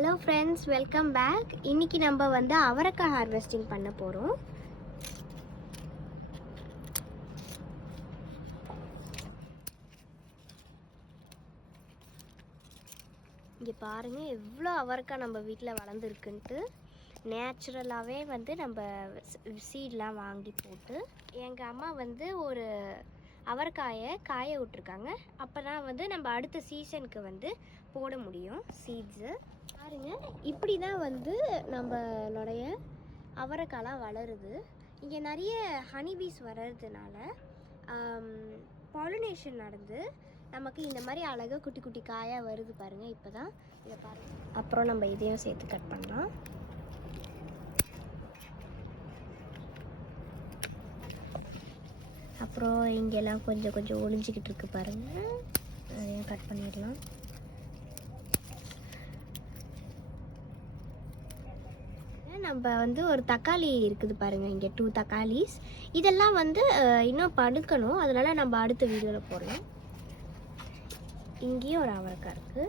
Hello friends, welcome back. இன்னைக்கு நம்ம வந்து அவரைக்காய் ஹார்வெஸ்டிங் பண்ண போகிறோம். இங்கே பாருங்கள் எவ்வளோ அவரைக்காய் நம்ம வீட்டில் வளர்ந்துருக்குன்ட்டு. நேச்சுரலாகவே வந்து நம்ம சீட்லாம் வாங்கி போட்டு எங்கள் அம்மா வந்து ஒரு அவரைக்காயை காய விட்ருக்காங்க. அப்போ தான் வந்து நம்ம அடுத்த சீசனுக்கு வந்து போட முடியும் சீட்ஸு. பாருங்கள், இப்படி தான் வந்து நம்மளுடைய அவரைக்காய்லாம் வளருது. இங்கே நிறைய ஹனிபீஸ் வர்றதுனால பாலினேஷன் நடந்து நமக்கு இந்த மாதிரி அழகாக குட்டி குட்டி காயாக வருது பாருங்கள். இப்போ தான் இதை பாருங்கள். அப்புறம் நம்ம இதையும் சேர்த்து கட் பண்ணலாம். அப்புறம் இங்கெல்லாம் கொஞ்சம் கொஞ்சம் ஒளிஞ்சிக்கிட்டு இருக்கு பாருங்கள், அதையும் கட் பண்ணிடலாம். நம்ம வந்து ஒரு தக்காளி இருக்குது பாருங்கள், இங்கே 2 தக்காளிஸ். இதெல்லாம் வந்து இன்னும் படுக்கணும், அதனால் நம்ம அடுத்த வீடியோவில் போடலாம். இங்கேயும் ஒரு அவரைக்காய் இருக்குது.